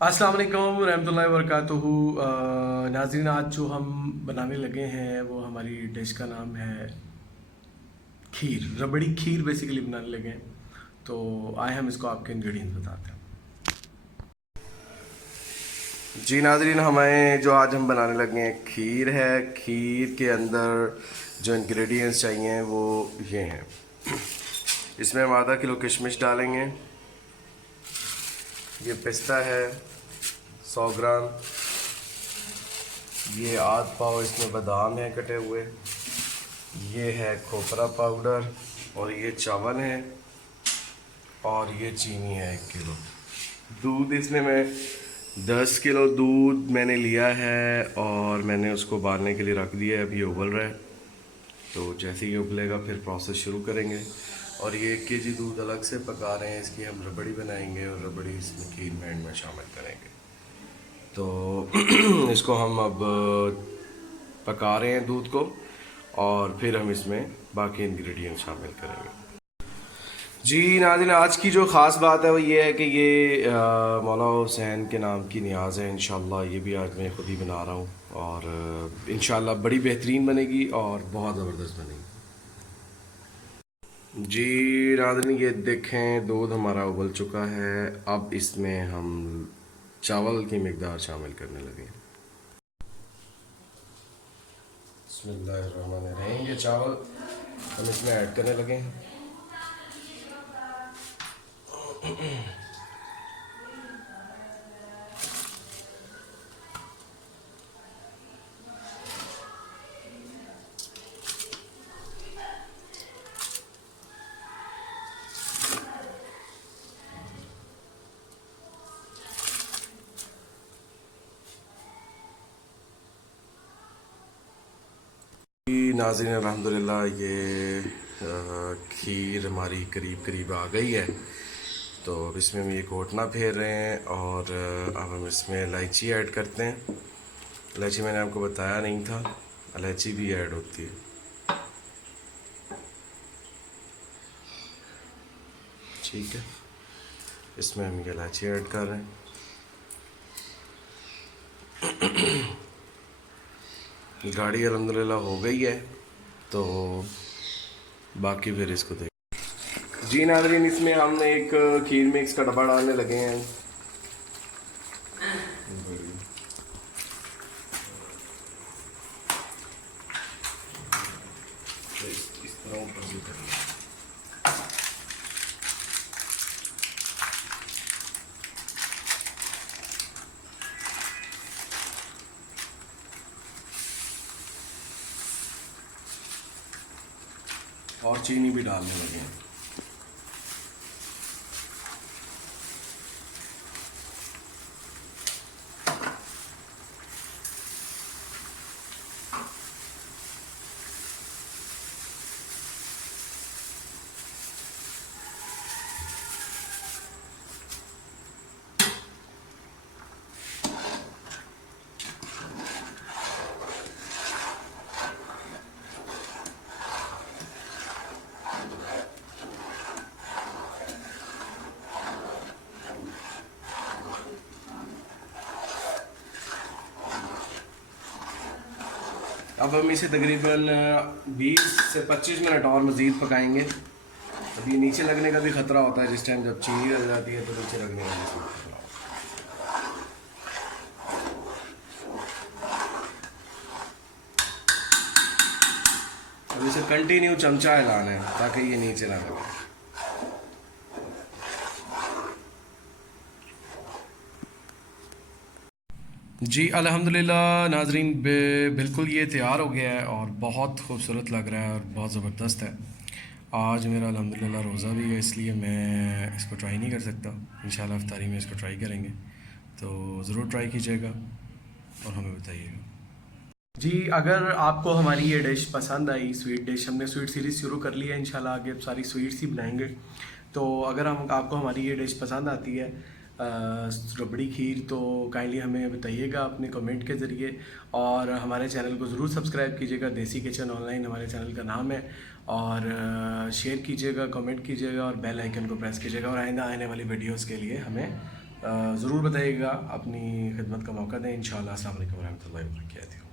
अस्सलाम वालेकुम रहमतुल्लाहि व बरकातुहू। नाज़रीन, आज जो हम बनाने लगे हैं वो हमारी डिश का नाम है खीर। रबड़ी खीर बेसिकली बनाने लगे हैं। तो आए हम इसको आपके इंग्रेडिएंट्स बताते हैं। जी नाज़रीन, हमें जो आज हम बनाने लगे हैं खीर है। खीर के अंदर जो इंग्रेडिएंट्स चाहिए वो ये हैं। इसमें हम आधा किलो किशमिश डालेंगे। ये पिस्ता है 100 ग्राम। ये आध पाव इसमें बादाम है कटे हुए। ये है खोपरा पाउडर और ये चावल है और ये चीनी है 1 किलो। दूध इसमें मैं 10 किलो दूध मैंने लिया है और मैंने उसको उबालने के लिए रख दिया है। अभी उबल रहा है, तो जैसे ही उबलेगा फिर प्रोसेस शुरू करेंगे। और ये 1 केजी दूध अलग से पका रहे हैं, इसकी हम रबड़ी बनाएंगे और रबड़ी इसमें खीर में एंड में शामिल करेंगे। तो इसको हम अब पका रहे हैं दूध को और फिर हम इसमें बाकी इंग्रेडिएंट शामिल करेंगे। जी नाज़रीन, आज की जो ख़ास बात है वो ये है कि ये मौला हुसैन के नाम की नियाज़ है। इंशाल्लाह ये भी आज मैं ख़ुद ही बना रहा हूँ और इंशाल्लाह बड़ी बेहतरीन बनेगी और बहुत ज़बरदस्त बनेगी। जी नाज़रीन, ये देखें दूध हमारा उबल चुका है। अब इसमें हम चावल की मिकदार शामिल करने लगे। बिस्मिल्लाहिर्रहमानिर्रहीम। ये चावल हम इसमें ऐड करने लगे हैं। नाज़रीन, अल्हम्दुलिल्लाह ये खीर हमारी करीब करीब आ गई है। तो अब इसमें हम ये घोटना फेर रहे हैं और अब हम इसमें इलायची ऐड करते हैं। इलायची मैंने आपको बताया नहीं था, इलायची भी ऐड होती है। ठीक है, इसमें हम ये इलायची ऐड कर रहे हैं। गाढ़ी अल्हम्दुलिल्लाह हो गई है, तो बाकी फिर इसको देख। जी नाज़रीन, इसमें हम एक खीर मिक्स का डब्बा डालने लगे हैं। इस तरह ऊपर से करेंगे। और चीनी भी डालने लगे हैं। अब हम इसे तकरीबन 20 से 25 मिनट और मज़ीद पकाएंगे। अब ये नीचे लगने का भी ख़तरा होता है, जिस टाइम जब चीनी लग जाती है तो नीचे लगने का भी खतरा होता है। अब इसे कंटिन्यू चमचा हिलाना है ताकि ये नीचे ना लगे। जी अल्हम्दुलिल्लाह नाज़रीन, बिल्कुल ये तैयार हो गया है और बहुत खूबसूरत लग रहा है और बहुत ज़बरदस्त है। आज मेरा अल्हम्दुलिल्लाह रोज़ा भी है, इसलिए मैं इसको ट्राई नहीं कर सकता। इंशाल्लाह इफ्तारी में इसको ट्राई करेंगे, तो ज़रूर ट्राई कीजिएगा और हमें बताइएगा। जी, अगर आपको हमारी ये डिश पसंद आई, स्वीट डिश, हमने स्वीट सीरीज़ शुरू कर ली है। इंशाल्लाह आगे अब सारी स्वीट्स ही बनाएंगे। तो अगर हम आपको हमारी ये डिश पसंद आती है, रबड़ी खीर, तो काइंडली हमें बताइएगा अपने कमेंट के ज़रिए और हमारे चैनल को ज़रूर सब्सक्राइब कीजिएगा। देसी किचन ऑनलाइन हमारे चैनल का नाम है। और शेयर कीजिएगा, कमेंट कीजिएगा और बेल आइकन को प्रेस कीजिएगा और आइंदा आने वाली वीडियोस के लिए हमें ज़रूर बताइएगा, अपनी खिदमत का मौका दें। इंशाअल्लाह। अस्सलाम वालेकुम रहमतुल्लाहि व बरकातहू।